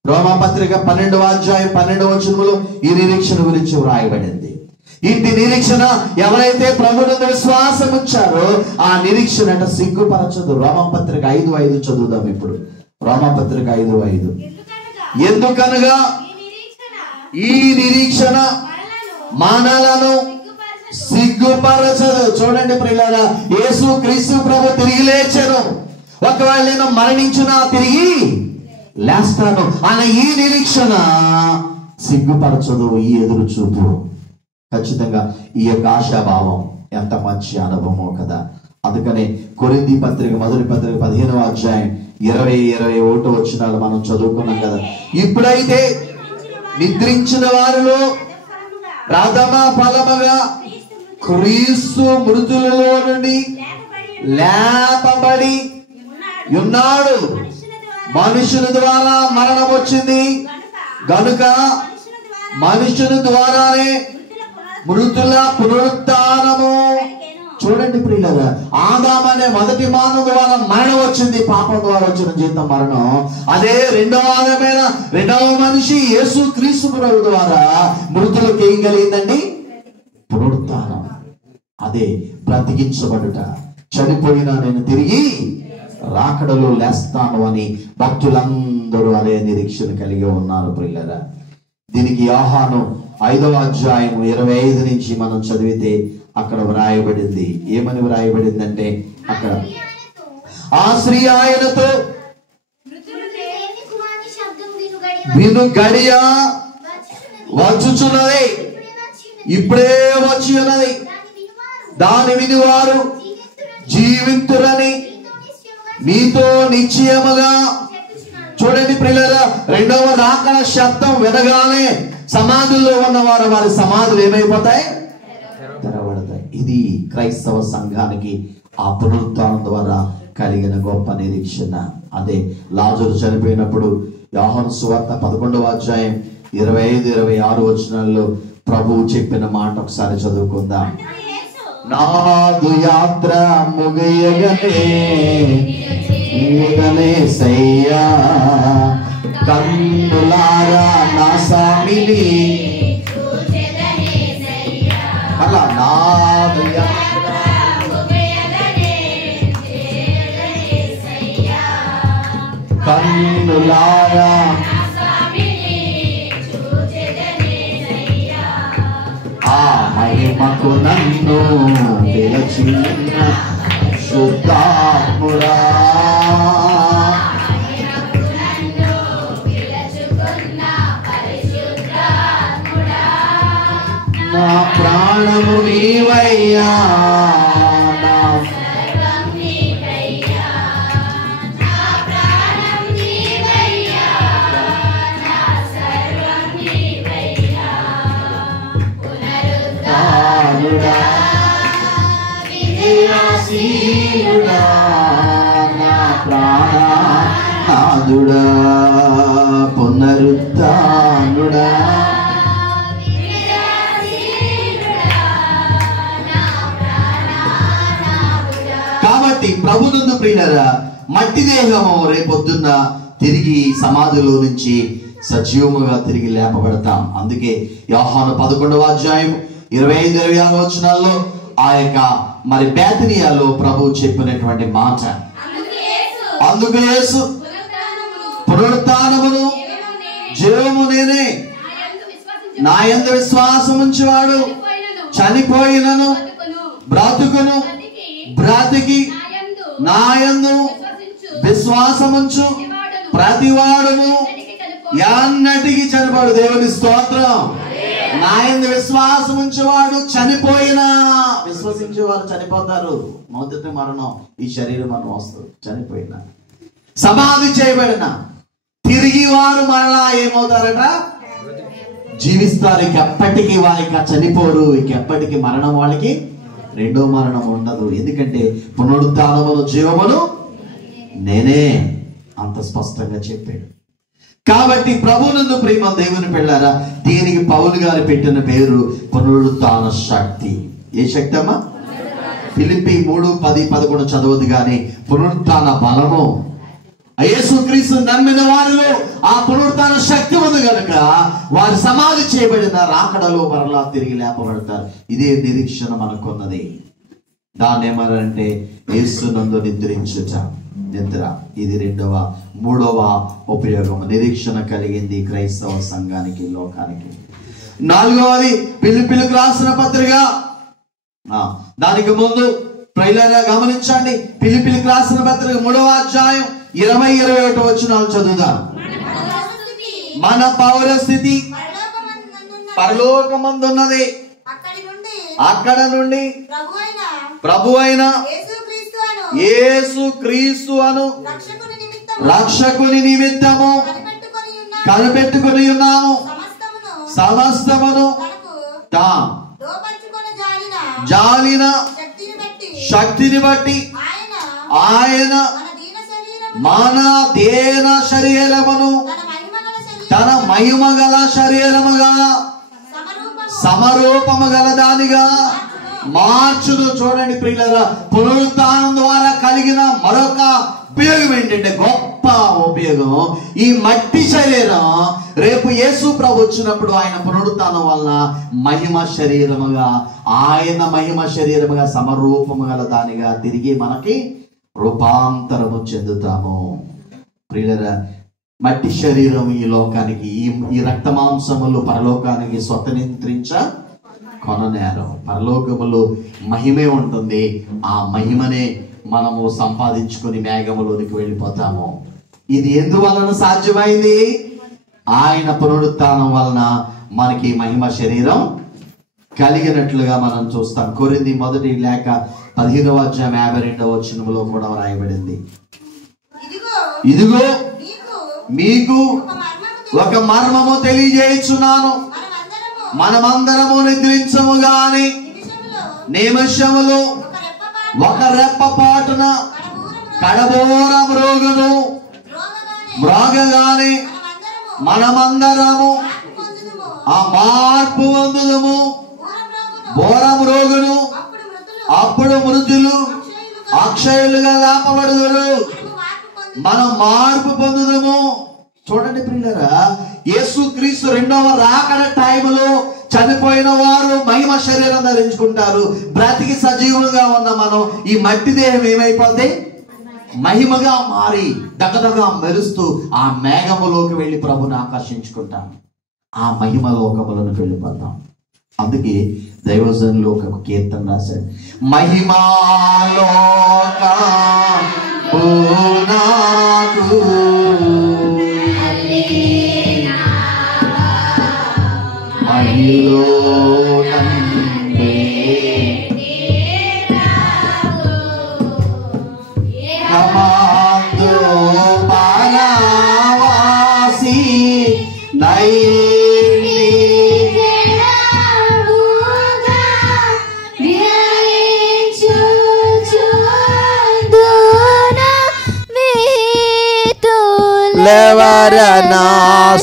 రోమాపత్రిక 12వ అధ్యాయం 12వ వచనంలో ఈ నిరీక్షణ గురించి వ్రాయబడింది. ఇంటి నిరీక్షణ ఎవరైతే ప్రభువునందు విశ్వాసం ఉంచారో ఆ నిరీక్షణ అంటే సిగ్గుపరచదు. రోమాపత్రిక 5:5 చదువుదాం ఇప్పుడు. రోమాపత్రిక 5:5. ఎందుకనగా ఈ నిరీక్షణ మనలను సిగ్గుపరచదు. చూడండి ప్రియులారా, యేసు క్రీస్తు ప్రభు తిరిగి లేచాను. ఒకవేళ నేను మరణించినా తిరిగి లేస్తాను అనే ఈ నిరీక్షణ సిగ్గుపరచదు. ఈ ఎదురు చూపు ఖచ్చితంగా ఈ యొక్క ఆశాభావం ఎంత మంచి అనుభవమో కదా. అందుకనే కొరింథీ పత్రిక మొదటి పత్రిక 15వ అధ్యాయం 20-21 వచనాలు మనం చదువుకున్నాం కదా. ఇప్పుడైతే నిద్రించిన వారిలో ప్రథమ ఫలముగా క్రీస్తు మృతులలో నుండి లేపబడి ఉన్నాడు. మనుషుని ద్వారా మరణం వచ్చింది గనుక మనుషుని ద్వారానే మృతుల పునరుత్థానము. చూడండి ప్రియులారా, ఆదాము అనే మొదటి మానవ ద్వారా మరణం వచ్చింది, పాపం ద్వారా వచ్చిన జీతం మరణం. అదే రెండవ ఆదామైన రెండవ మనిషి యేసు క్రీస్తు ప్రభు ద్వారా మృతులకు ఏం కలిగిందండి? పునరుత్థానం. అదే బ్రతికించబడుట. చనిపోయినా నేను తిరిగి రాకడలో లేస్తాను అని భక్తులందరూ అదే నిరీక్షణ కలిగి ఉన్నారు ప్రియులారా. దీనికి యోహాను 5వ అధ్యాయం 25 నుంచి మనం చదివితే అక్కడ వ్రాయబడింది. ఏమని వ్రాయబడిందంటే, అక్కడ ఆ స్త్రీ ఆయనతో విను గడియ వచ్చుచున్నది, ఇప్పుడే వచ్చి ఉన్నది, దాని వినివారు జీవింతురని నీతో నిశ్చయముగా. చూడండి ప్రియులారా, రెండవ రాకడ శబ్దం వినగానే సమాధుల్లో ఉన్నవారు వారి సమాధులు ఏమైపోతాయి? తెరవడతాయి. ఇది క్రైస్తవ సంఘానికి ఆ పునరుత్థానం ద్వారా కలిగిన గొప్ప నిరీక్షణ. అదే లాజరు చనిపోయినప్పుడు యోహాను సువార్త 11వ అధ్యాయం 25-26 వచనాల్లో ప్రభువు చెప్పిన మాట ఒకసారి చదువుకుందాం. నాదు యాత్ర ముగియగనే సయ్యా కన్నులారా నా సామిని అలా నాదు యాత్ర కన్నులారా ఆ మహిమకు నన్ను పిలిచిన శుద్ధాత్ముడా, నా ప్రాణము నీవయ్యా, నా ప్రాణనాథుడా, పునరుత్థానుడా. కాబట్టి ప్రభునందు ప్రియులారా, మట్టి దేహము రేపొద్దున్న తిరిగి సమాధిలో నుంచి సజీవముగా తిరిగి లేపబడతాం. అందుకే యోహాను 11వ అధ్యాయం 25-26 వచనాల్లో ఆ యొక్క మరి బేతనియాలో ప్రభు చెప్పినటువంటి మాట, అందుకు యేసు పునరుత్థానమును జీవము నేనే. నా యందు విశ్వాసం ఉంచువాడు చనిపోయినను బ్రతుకును. బ్రతికి నా యందు విశ్వాసముంచు ప్రతివాడును ఎన్నటికి చనిపోడు. దేవుని స్తోత్రం. నా యందు విశ్వాసం ఉంచేవాడు చనిపోయినా, విశ్వసించేవారు చనిపోతారు. మొదటి మరణం ఈ శరీరం మరణం వస్తుంది. చనిపోయినా, సమాధి చేయబడిన తిరిగి వారు మరలా ఏమవుతారట? జీవిస్తారు. ఇక ఎప్పటికీ వారికి చనిపోరు. ఇక ఎప్పటికీ మరణం వాళ్ళకి రెండో మరణం ఉండదు. ఎందుకంటే పునరుత్థానమును జీవమును నేనే, అంత స్పష్టంగా చెప్పాడు. కాబట్టి ప్రభునందు ప్రేమ దేవుని పిల్లారా, దీనికి పౌలు గారు పెట్టిన పేరు పునరుత్థాన శక్తి. ఏ శక్తి అమ్మా? ఫిలిప్పీ 3:10-11 చదవదు కానీ పునరుత్థాన బలము. యేసుక్రీస్తు నమ్మిన వారిలో ఆ పునరుత్థాన శక్తి ఉంది కనుక వారు సమాధి చేయబడిన రాకడలో మరలా తిరిగి లేపబడతారు. ఇదే నిరీక్షణ మనకున్నది. దాన్ని ఏమనంటే యేసునందు నిద్రించుట, నిద్ర. ఇది మూడవ ఉపయోగం. నిరీక్షణ కలిగింది క్రైస్తవ సంఘానికి, లోకానికి. 4వది ఫిలిప్పీయులకు రాసిన పత్రిక. దానికి ముందు ప్రైలర్గా గమనించండి. ఫిలిప్పీయులకు రాసిన పత్రిక 3వ అధ్యాయం 20-21 వచనాలు చదువుదాం. మన పౌరస్థితి పరలోకమందున్నది. అక్కడ నుండి ప్రభు అయిన యేసుక్రీస్తు అను రక్షకుని నిమిత్తము కనిపెట్టుకుని ఉన్నాము. సమస్తమును జాలిన శక్తిని బట్టి ఆయన మన దేన శరీరమును తన మహిమ గల శరీరముగా సమరూపము గల దానిగా మార్చును. చూడండి ప్రియులారా, పునరుత్థానం ద్వారా కలిగిన మరొక ఉపయోగం ఏంటంటే, గొప్ప ఉపయోగం. ఈ మట్టి శరీరం రేపు యేసు ప్రభు వచ్చినప్పుడు ఆయన పునరుత్థానం వలన మహిమ శరీరముగా, ఆయన మహిమ శరీరముగా సమరూపము గల దానిగా తిరిగి మనకి రూపాంతరము చెందుతాము. ప్రియులారా, మట్టి శరీరం ఈ లోకానికి, ఈ రక్త మాంసములు పరలోకానికి స్వతంత్రించ కొననేరం. పరలోకములో మహిమే ఉంటుంది. ఆ మహిమనే మనము సంపాదించుకుని మేఘములోనికి వెళ్ళిపోతాము. ఇది ఎందువలన సాధ్యమైంది? ఆయన పునరుత్థానం వలన మనకి మహిమ శరీరం కలిగినట్లుగా మనం చూస్తాం. కొరింథీ 1:15 52 కూడా రాయబడింది. ఇదిగో మీకు ఒక మర్మము తెలియజేయుచున్నాను. మనమందరము నిద్రించము గాని నిమిషములో ఒక రెప్పపాటున కడబోర మ్రోగగానే మనమందరము ఆ మార్పు పొందుదము. బోర మ్రోగును, అప్పుడు మృతులు అక్షయులుగా లేపబడుదురు. మనం మార్పు పొందుదము. చూడండి ప్రియులారా, యేసుక్రీస్తు రెండవ రాకడ టైంలో చనిపోయిన వారు మహిమ శరీరం ధరించుకుంటారు. బ్రతికి సజీవంగా ఉన్న మనం ఈ మట్టి దేహం ఏమైపోద్ది? మహిమగా మారి దగదగా మెరుస్తూ ఆ మేఘములోకి వెళ్ళి ప్రభుని ఆకర్షించుకుంటాం. ఆ మహిమ లోకములను వెళ్ళిపోతాం. అందుకే దైవజనులు ఒక కీర్తన రాశాడు. మహిమాలోక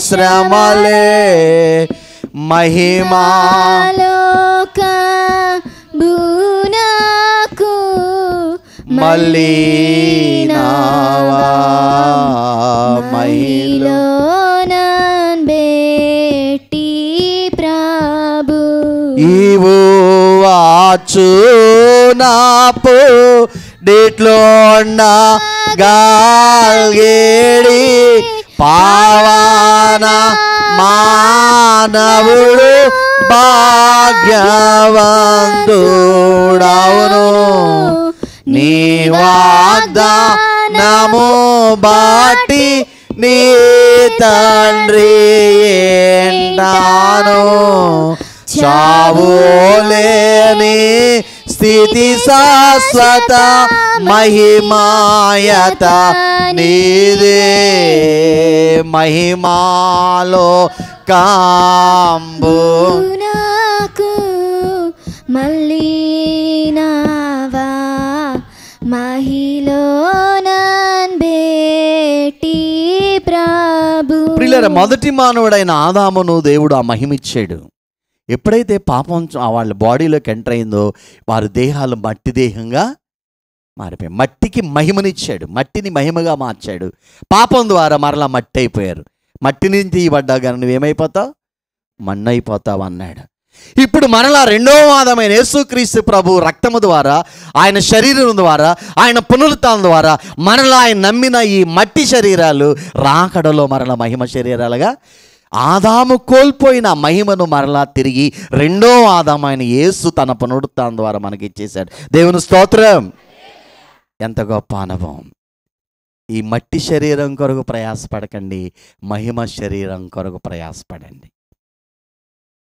శ్రమలే మహిమాలోక బూనాకు మళ్ళీ మహిలో బేటి ప్రభు ఈవు వాచు నాపు డిట్లో గాల్గేడి పావన మానవుడు భాగ్యవంతుడవును, నీ వాగ్దానము బాటి నీ తండ్రి ఏంటాను, చావులేని స్థితి శాశ్వత మహిమాయత నీదే, మహిమాలో కాంబు నాకు మళ్ళీ నావా మహిలో బేటి ప్రభు. ప్రియులారా, మొదటి మానవుడైన ఆదామును దేవుడు ఆ మహిమిచ్చాడు. ఎప్పుడైతే పాపం వాళ్ళ బాడీలోకి ఎంటర్ అయిందో వారి దేహాలు మట్టి దేహంగా మారిపోయాయి. మట్టికి మహిమనిచ్చాడు, మట్టిని మహిమగా మార్చాడు. పాపం ద్వారా మరలా మట్టి అయిపోయారు. మట్టి నుంచి తీయబడ్డా కానీ నువ్వేమైపోతావు, మన్నైపోతావు అన్నాడు. ఇప్పుడు మరలా రెండవ ఆదామైన యేసుక్రీస్తు ప్రభు రక్తము ద్వారా, ఆయన శరీరం ద్వారా, ఆయన పునరుత్థానం ద్వారా మరలా ఆయన నమ్మిన ఈ మట్టి శరీరాలు రాకడలో మరలా మహిమ శరీరాలుగా ఆదాము కోల్పోయిన మహిమను మరలా తిరిగి రెండో ఆదాము అయిన యేసు తన పునరుత్థానం ద్వారా మనకి ఇచ్చేశాడు. దేవుని స్తోత్రం. ఎంత గొప్ప అనుభవం. ఈ మట్టి శరీరం కొరకు ప్రయాసపడకండి, మహిమ శరీరం కొరకు ప్రయాసపడండి.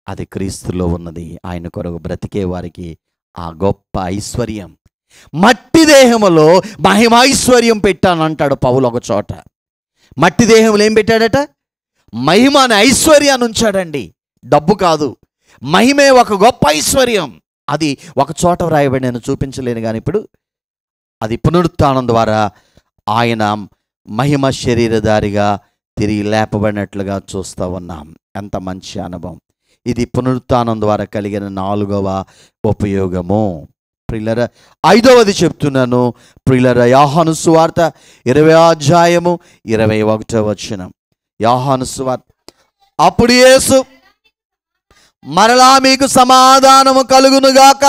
అది క్రీస్తులో ఉన్నది. ఆయన కొరకు బ్రతికే వారికి ఆ గొప్ప ఐశ్వర్యం. మట్టి దేహములో మహిమైశ్వర్యం పెట్టానంటాడు పౌలు ఒక చోట. మట్టి దేహంలో ఏం పెట్టాడట? మహిమ అనే ఐశ్వర్యాన్ని ఉంచాడండి. డబ్బు కాదు, మహిమే ఒక గొప్ప ఐశ్వర్యం. అది ఒక చోట వ్రాయబడి నేను చూపించలేను కానీ ఇప్పుడు అది పునరుత్థానం ద్వారా ఆయన మహిమ శరీరధారిగా తిరిగి లేపబడినట్లుగా చూస్తూ ఉన్నాం. ఎంత మంచి అనుభవం ఇది. పునరుత్థానం ద్వారా కలిగిన 4వ ఉపయోగము. ప్రియులారా, 5వది చెప్తున్నాను. ప్రియులారా, యోహాను సువార్త 20వ అధ్యాయము 21వ వచనం. యోహాను సువార్త. అప్పుడు యేసు, మరలా మీకు సమాధానము కలుగునుగాక,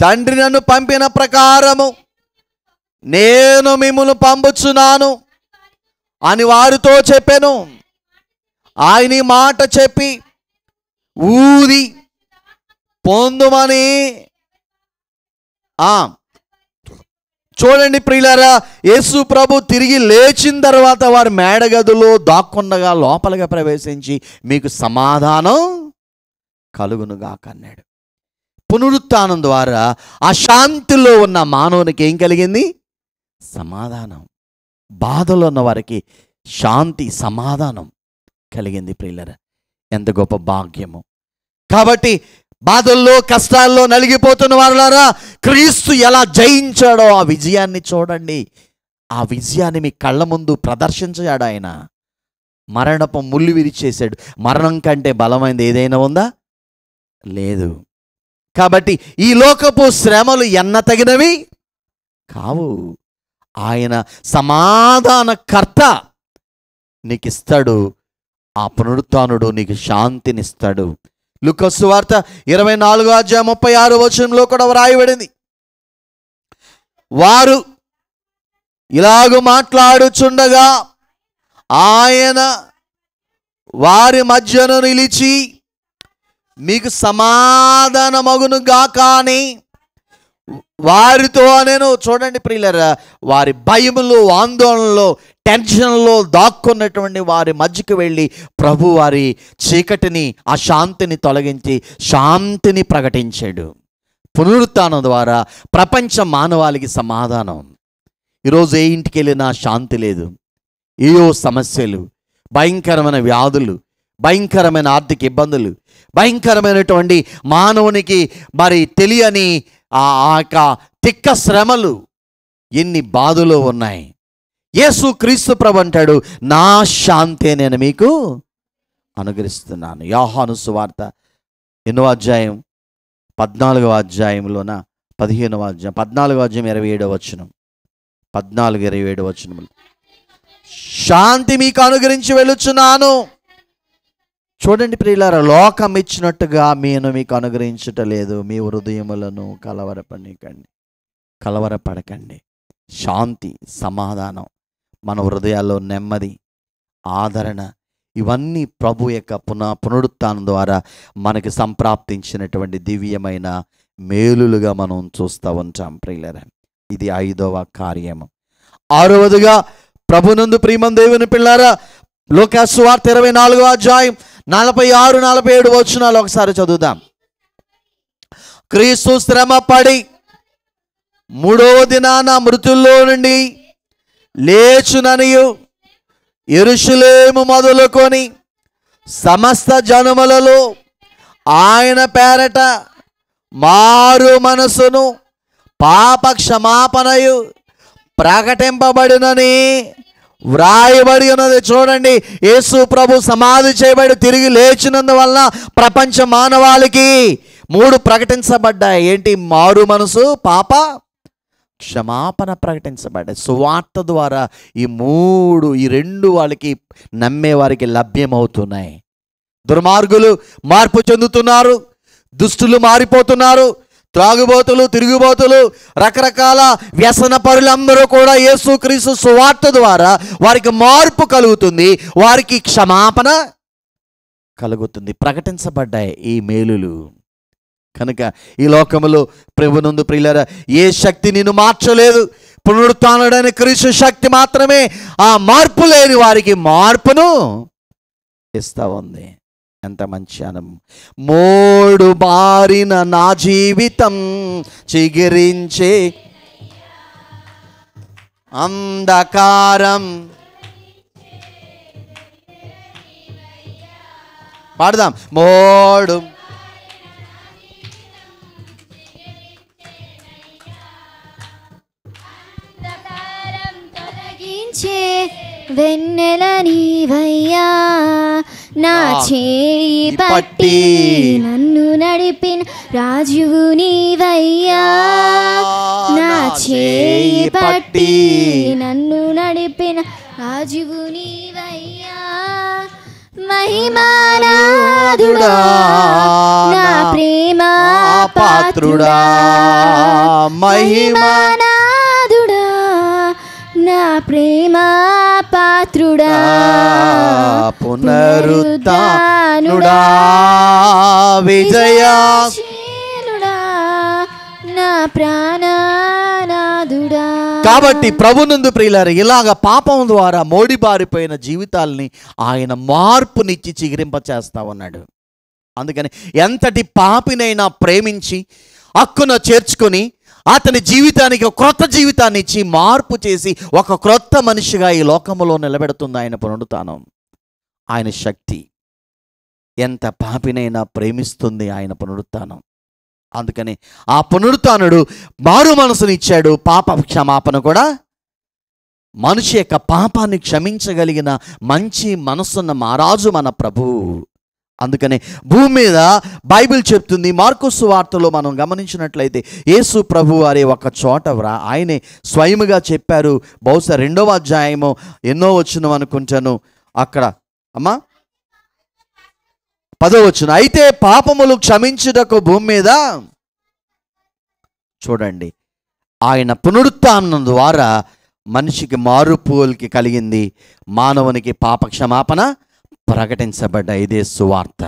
తండ్రి నన్ను పంపిన ప్రకారము నేను మిమ్మును పంపుచున్నాను అని వారితో చెప్పెను. ఆయన మాట చెప్పి ఊది పొందుమని. చూడండి ప్రియులారా, యేసు ప్రభు తిరిగి లేచిన తర్వాత వారు మేడగదిలో దాక్కుండగా లోపలిగా ప్రవేశించి మీకు సమాధానం కలుగునుగాక అన్నాడు. పునరుత్థానం ద్వారా అశాంతిలో ఉన్న మానవునికి ఏం కలిగింది? సమాధానం. బాధలో ఉన్న వారికి శాంతి, సమాధానం కలిగింది. ప్రియులారా, ఎంత గొప్ప భాగ్యము. కాబట్టి బాధల్లో, కష్టాల్లో నలిగిపోతున్న వారులారా, క్రీస్తు ఎలా జయించాడో ఆ విజయాన్ని చూడండి. ఆ విజయాన్ని మీ కళ్ళ ముందు ప్రదర్శించాడు ఆయన. మరణపు ముళ్ళు విరిచేశాడు. మరణం కంటే బలమైనది ఏదైనా ఉందా? లేదు. కాబట్టి ఈ లోకపు శ్రమలు ఎన్న తగినవి కావు. ఆయన సమాధానకర్త నీకు ఇస్తాడు. ఆ పునరుత్థానుడు నీకు శాంతినిస్తాడు. లూకా సువార్త 24వ అధ్యాయం 36వ వచనంలో కూడా వ్రాయబడింది. వారు ఇలాగ మాట్లాడుచుండగా ఆయన వారి మధ్యను నిలిచి మీకు సమాధానమగును గాక అని వారితో నేను. చూడండి ప్రియులారా, వారి భయములు, ఆందోళనలో, టెన్షన్లో దాక్కున్నటువంటి వారి మధ్యకు వెళ్ళి ప్రభు వారి చీకటిని, ఆ శాంతిని తొలగించి శాంతిని ప్రకటించాడు. పునరుత్థానం ద్వారా ప్రపంచ మానవాళికి సమాధానం. ఈరోజు ఏ ఇంటికి వెళ్ళినా శాంతి లేదు. ఏయో సమస్యలు, భయంకరమైన వ్యాధులు, భయంకరమైన ఆర్థిక ఇబ్బందులు, భయంకరమైనటువంటి మానవునికి మరి తెలియని ఆ యొక్క తిక్క శ్రమలు, ఎన్ని బాధలు ఉన్నాయి. యేసు క్రీస్తు ప్రభు అంటాడు, నా శాంతే నేను మీకు అనుగ్రహిస్తున్నాను. యోహాను సువార్త 8వ అధ్యాయం 14వ అధ్యాయంలోన 15వ అధ్యాయం 14వ అధ్యాయం 27వ వచనం. 14-27 వచనములు. శాంతి మీకు అనుగ్రహించి వెళ్ళుచున్నాను. చూడండి ప్రియులారా, లోకం ఇచ్చినట్టుగా నేను మీకు అనుగ్రహించుట లేదు. మీ హృదయములను కలవరపడకండి. శాంతి, సమాధానం, మన హృదయాల్లో నెమ్మది, ఆదరణ, ఇవన్నీ ప్రభు యొక్క పునరుత్థానం ద్వారా మనకి సంప్రాప్తించినటువంటి దివ్యమైన మేలులుగా మనం చూస్తూ ఉంటాం ప్రియులారా. ఇది 5వ కార్యము. 6వదిగా ప్రభునందు ప్రియమైన దేవుని పిల్లారా, లూకాసు సువార్త 24వ అధ్యాయం 46-47 వచనాలు ఒకసారి చదువుదాం. క్రీస్తు శ్రమ పడి 3వ దినాన మృతుల్లో నుండి లేచుననియు యెరూషలేము మొదలుకొని సమస్త జనములలో ఆయన పేరట మారు మనసును పాప క్షమాపణయు ప్రకటింపబడినని వ్రాయబడి ఉన్నది. చూడండి, యేసు ప్రభు సమాధి చేయబడి తిరిగి లేచినందువల్ల ప్రపంచ మానవాళికి 3 ప్రకటించబడ్డాయి. ఏంటి? మారు మనసు, పాప క్షమాపణ ప్రకటించబడ్డాయి. సువార్త ద్వారా ఈ 2 వాళ్ళకి నమ్మే వారికి లభ్యమవుతున్నాయి. దుర్మార్గులు మార్పు చెందుతున్నారు, దుష్టులు మారిపోతున్నారు, త్రాగుబోతులు, తిరుగుబోతులు, రకరకాల వ్యసన పరులందరూ కూడా యేసుక్రీస్తు సువార్త ద్వారా వారికి మార్పు కలుగుతుంది, వారికి క్షమాపణ కలుగుతుంది. ప్రకటించబడ్డాయి ఈ మేలులు. కనుక ఈ లోకములో ప్రభునందు ప్రియులారా, ఏ శక్తి నిన్ను మార్చలేదు. పునరుత్థానుడైన క్రీస్తు శక్తి మాత్రమే ఆ మార్పు లేని వారికి మార్పును ఇస్తా ఉంది. ఎంత మంచి అనుభవం. మోడు బారిన నా జీవితం చిగిరించే అంధకారం. పాడదాం. మోడు వెన్నెల నీవయ్యా, నా చేయి పట్టి నన్ను నడిపిన రాజువు నీవయ్యా, నా చేయి పట్టి నన్ను నడిపిన రాజువు నీవయ్యా. మహిమానాదుడా, నా ప్రేమ పాత్రుడా, మహిమానాదుడా, నా ప్రేమ పాత్రుడా, పునరుత్థానుడా, విజయశీలుడా, నా ప్రాణనాథుడా. కాబట్టి ప్రభునందు ప్రియులారా, ఇలాగ పాపం ద్వారా మోడిబారిపోయిన జీవితాల్ని ఆయన మార్పునిచ్చి చిగిరింప చేస్తా ఉన్నాడు. అందుకని ఎంతటి పాపినైనా ప్రేమించి హక్కున చేర్చుకొని అతని జీవితానికి ఒక క్రొత్త జీవితాన్ని ఇచ్చి మార్పు చేసి ఒక క్రొత్త మనిషిగా ఈ లోకములో నిలబెడుతుంది ఆయన పునరుత్థానం. ఆయన శక్తి ఎంత పాపినైనా ప్రేమిస్తుంది ఆయన పునరుత్థానం. అందుకని ఆ పునరుత్థానుడు మారు మనసునిచ్చాడు, పాప క్షమాపణ కూడా. మనిషి యొక్క పాపాన్ని క్షమించగలిగిన మంచి మనసున్న మహారాజు మన ప్రభువు. అందుకనే భూమి మీద బైబిల్ చెప్తుంది, మార్కు సువార్తలో మనం గమనించినట్లయితే యేసు ప్రభు వారి ఒక చోట ఆయనే స్వయముగా చెప్పారు. బహుశా 2వ అధ్యాయము ఎన్నో వచనం అనుకుంటాను, అక్కడ అమ్మా 10వ వచనం. అయితే పాపములు క్షమించుటకు భూమి మీద, చూడండి, ఆయన పునరుత్థానం ద్వారా మనిషికి మారుపోలికి కలిగింది, మానవునికి పాప క్షమాపణ ప్రకటించబడ్డ ఇదే సువార్త.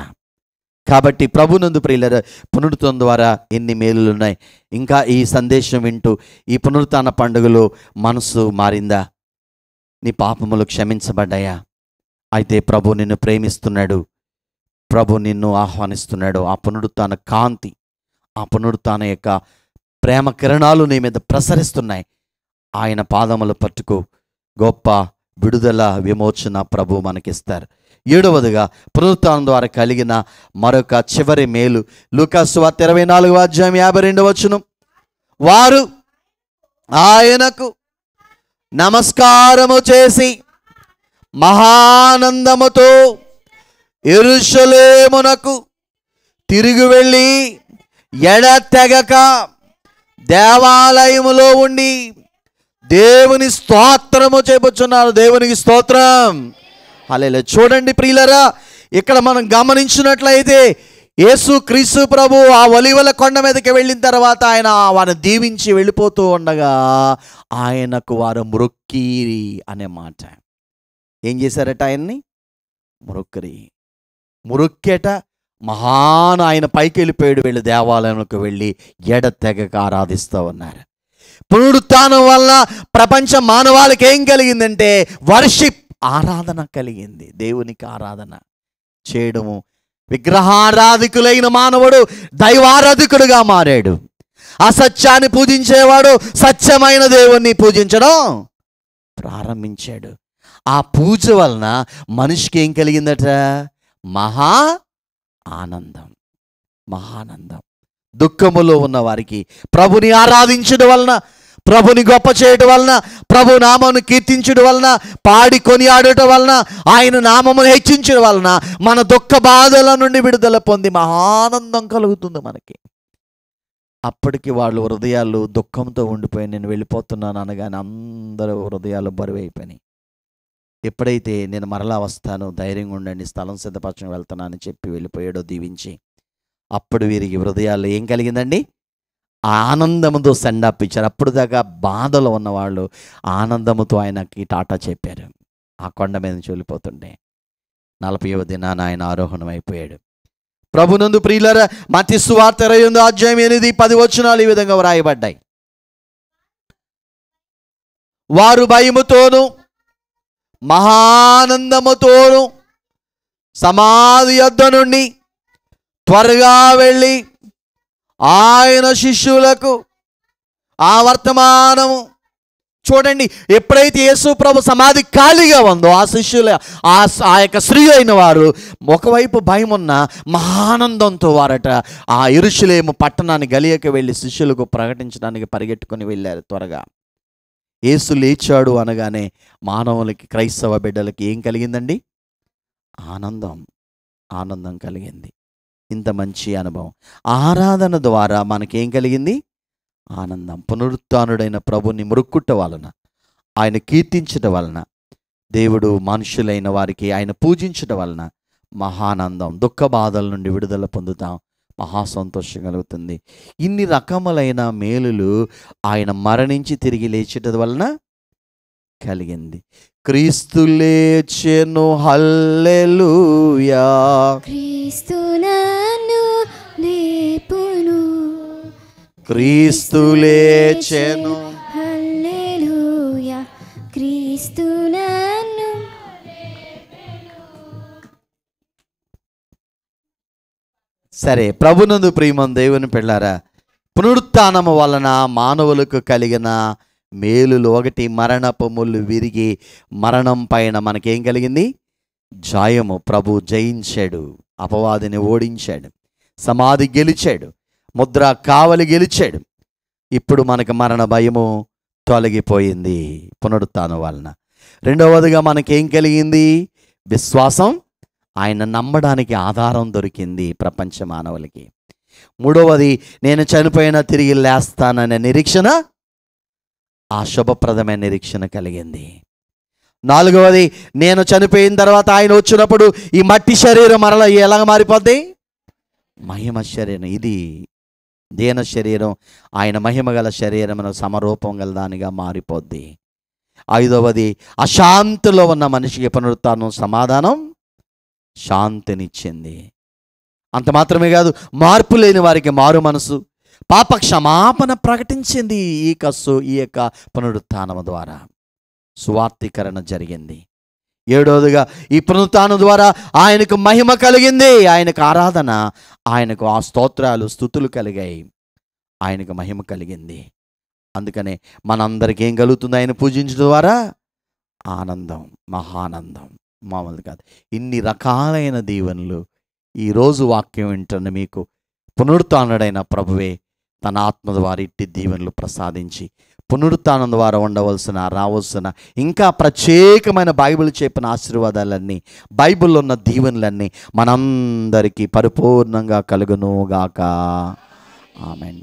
కాబట్టి ప్రభునందు ప్రియులారా, పునరుత్థానం ద్వారా ఎన్ని మేలులు ఉన్నాయి. ఇంకా ఈ సందేశం వింటూ ఈ పునరుత్థాన పండుగలో మనసు మారిందా? నీ పాపములు క్షమించబడ్డాయా? అయితే ప్రభు నిన్ను ప్రేమిస్తున్నాడు, ప్రభు నిన్ను ఆహ్వానిస్తున్నాడు. ఆ పునరుత్థాన కాంతి, ఆ పునరుత్థాన యొక్క ప్రేమ కిరణాలు నీ మీద ప్రసరిస్తున్నాయి. ఆయన పాదములు పట్టుకో, గొప్ప విడుదల విమోచన ప్రభు మనకిస్తారు. 7వదిగా పునరుత్థానం ద్వారా కలిగిన మరొక చివరి మేలు లూకాసు సువార్త 24వ అధ్యాయం 52వ వచనం. వారు ఆయనకు నమస్కారము చేసి మహానందముతో యెరూషలేమునకు తిరిగి వెళ్ళి ఎడతెగక దేవాలయములో ఉండి దేవుని స్తోత్రము చెప్పుచున్నారు. దేవునికి స్తోత్రం. హల్లెలూయా. చూడండి ప్రియులారా, ఇక్కడ మనం గమనించినట్లయితే యేసు క్రీస్తు ప్రభు ఆ ఒలీవల కొండ మీదకి వెళ్ళిన తర్వాత ఆయన వారిని దీవించి వెళ్ళిపోతూ ఉండగా ఆయనకు వారు మ్రొక్కిరి అనే మాట. ఏం చేశారట ఆయన్ని? మురుక్కేట మహాన్ ఆయన పైకి వెళ్ళిపోయాడు. వెళ్ళి దేవాలయంలోకి వెళ్ళి ఎడతెగక ఆరాధిస్తూ ఉన్నారు. పునరుత్థానం వల్ల ప్రపంచ మానవాళికి ఏం కలిగిందంటే వర్షిప్, ఆరాధన కలిగింది. దేవునికి ఆరాధన చేయడము. విగ్రహారాధికులైన మానవుడు దైవారాధికుడుగా మారాడు. అసత్యాన్ని పూజించేవాడు సత్యమైన దేవుణ్ణి పూజించడం ప్రారంభించాడు. ఆ పూజ వలన మనిషికి ఏం కలిగిందట? మహానందం. దుఃఖములో ఉన్న వారికి ప్రభుని ఆరాధించడం వలన, ప్రభుని గొప్ప చేయడం వలన, ప్రభు నామమును కీర్తించడం వలన, పాడి కొనియాడటం వలన, ఆయన నామమును హెచ్చించడం వలన మన దుఃఖ బాధల నుండి విడుదల పొంది మహానందం కలుగుతుంది మనకి. అప్పటికి వాళ్ళు హృదయాలు దుఃఖంతో ఉండిపోయి నేను వెళ్ళిపోతున్నాను అనగానే అందరూ హృదయాలు బరువైపోయినాయి. ఎప్పుడైతే నేను మరలా వస్తాను, ధైర్యంగా ఉండండి, స్థలం సిద్ధపరచడం వెళ్తున్నానని చెప్పి వెళ్ళిపోయాడో దీవించి, అప్పుడు వీరికి హృదయాల్లో ఏం కలిగిందండి? ఆనందముతో సెండప్ ఇచ్చారు. అప్పుడు దాకా బాధలో ఉన్నవాళ్ళు ఆనందముతో ఆయనకి టాటా చెప్పారు. ఆ కొండ మీద నుంచి వెళ్ళిపోతుంటే 40వ దినాన ఆయన ఆరోహణం అయిపోయాడు. ప్రభునందు ప్రియులారా, మత్తయి సువార్త 28వ అధ్యాయం 8-10 వచనాలు ఈ విధంగా వ్రాయబడ్డాయి. వారు భయముతోను మహానందముతోను సమాధి యొద్ద నుండి త్వరగా వెళ్ళి ఆయన శిష్యులకు ఆ వర్తమానము చూడండి. ఎప్పుడైతే యేసు ప్రభు సమాధి ఖాళీగా ఉందో ఆ శిష్యుల ఆ యొక్క స్త్రీ అయిన వారు ఒకవైపు భయం ఉన్న మహానందంతో వారట ఆ యెరూషలేము పట్టణాన్ని గలియకి వెళ్ళి శిష్యులకు ప్రకటించడానికి పరిగెట్టుకొని వెళ్ళారు. త్వరగా యేసు లేచాడు అనగానే మానవులకి, క్రైస్తవ బిడ్డలకి ఏం కలిగిందండి? ఆనందం కలిగింది. ఇంత మంచి అనుభవం. ఆరాధన ద్వారా మనకేం కలిగింది? ఆనందం. పునరుత్థానుడైన ప్రభుని మురుక్కుట వలన, ఆయన కీర్తించడం వలన, దేవుడు మనుషులైన వారికి ఆయన పూజించడం వలన మహానందం, దుఃఖ బాధల నుండి విడుదల పొందుతాం, మహాసంతోషం కలుగుతుంది. ఇన్ని రకములైన మేలులు ఆయన మరణించి తిరిగి లేచటం వలన కలిగింది. క్రీస్తు లేచెను, హల్లెలూయా. క్రీస్తు నన్ను లేపును, క్రీస్తు లేచెను, హల్లెలూయా. క్రీస్తు నన్ను. సరే, ప్రభునందు ప్రియమైన దేవుని పిల్లారా, పునరుత్థానము వలన మానవులకు కలిగిన మేలులు ఒకటి, మరణపు ముళ్ళు విరిగి మరణం పైన మనకేం కలిగింది? జయము. ప్రభు జయించాడు, అపవాదిని ఓడించాడు, సమాధి గెలిచాడు, ముద్ర కావలి గెలిచాడు. ఇప్పుడు మనకు మరణ భయము తొలగిపోయింది పునరుత్థానం వలన. రెండవదిగా మనకేం కలిగింది? విశ్వాసం. ఆయన నమ్మడానికి ఆధారం దొరికింది ప్రపంచ మానవులకి. మూడవది, నేను చనిపోయినా తిరిగి లేస్తాననే నిరీక్షణ, ఆ శుభప్రదమైన నిరీక్షణ కలిగింది. నాలుగవది, నేను చనిపోయిన తర్వాత ఆయన వచ్చినప్పుడు ఈ మట్టి శరీరం మరలా ఎలా మారిపోద్ది? మహిమ శరీరం. ఇది దేన శరీరం ఆయన మహిమ గల శరీరమును సమరూపం గల దానిగా మారిపోద్ది. ఐదవది, అశాంతిలో ఉన్న మనిషికి పునరుత్థానం సమాధానం, శాంతినిచ్చింది. అంత మాత్రమే కాదు, మార్పు లేని వారికి మారు మనసు, పాప క్షమాపణ ప్రకటించింది ఈ యొక్క పునరుత్థానం ద్వారా. సువార్తీకరణ జరిగింది. ఏడవదిగా, ఈ పునరుత్థానం ద్వారా ఆయనకు మహిమ కలిగింది, ఆయనకు ఆరాధన, ఆయనకు ఆ స్తోత్రాలు, స్తుతులు కలిగాయి, ఆయనకు మహిమ కలిగింది. అందుకనే మనందరికీ ఏం కలుగుతుంది? ఆయన పూజించడం ద్వారా ఆనందం, మహానందం, మామూలు కాదు. ఇన్ని రకాలైన దీవెనలు ఈరోజు వాక్యం వింటున్న మీకు పునరుత్థానుడైన ప్రభువే తన ఆత్మ ద్వారా ఇట్టి దీవెనలు ప్రసాదించి పునరుత్థానం ద్వారా రావాల్సిన ఇంకా ప్రత్యేకమైన బైబిల్ చెప్పిన ఆశీర్వాదాలన్నీ, బైబిల్లో ఉన్న దీవెనలన్నీ మనందరికీ పరిపూర్ణంగా కలుగునుగాక. ఆమేన్.